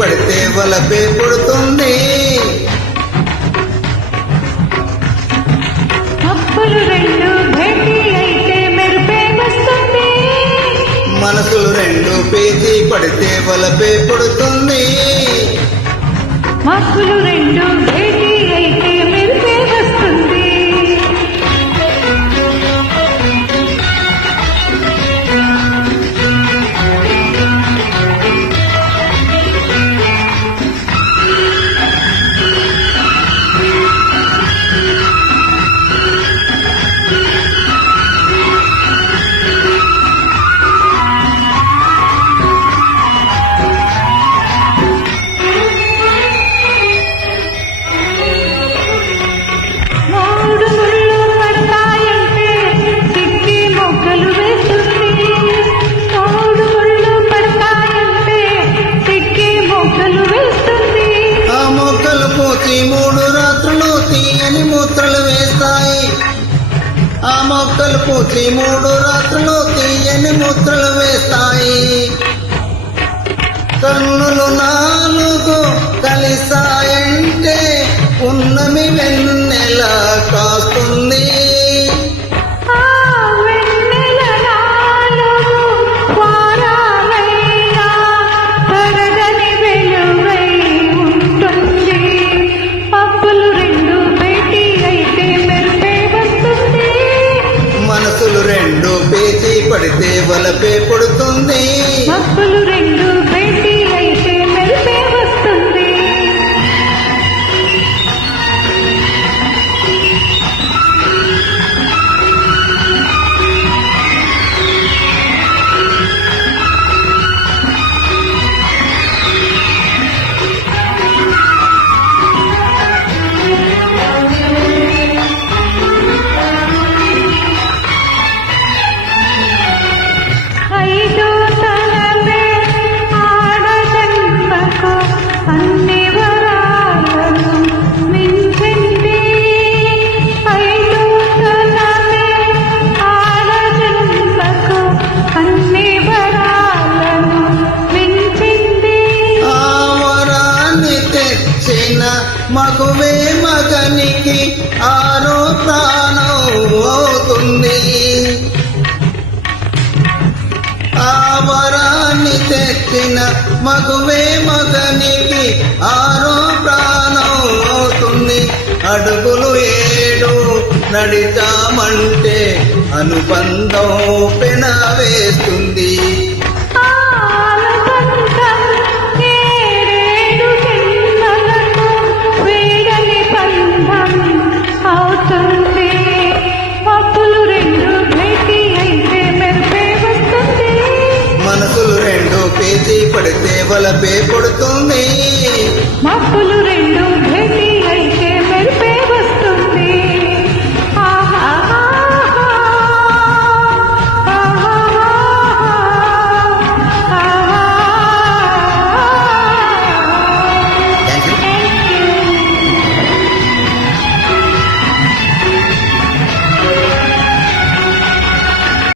వలపే పుడుతుంది. మనసులు రెండు పేజీ పడితే వలపే పుడుతుంది. మప్పులు రెండు భేటీ తీయని మూత్రలు వేస్తాయి. ఆ మొక్కలు పూచి మూడు రాత్రులు తీయని మూత్రలు వేస్తాయి. కన్నులు నాలుగు కలిసాయంటే ఉన్నమి వెన్ను పడితే వలపే పడుతుంది. పప్పులు రెండు మగువే మగనికి ఆరో ప్రాణం అవుతుంది ఆ వరాన్ని తెచ్చిన మగువే మగనికి ఆరో ప్రాణం అవుతుంది అడుగులు ఏడు నడిచామంటే అనుబంధం పెన వేస్తుంది తలపే పడుతుంది మబ్బులు రే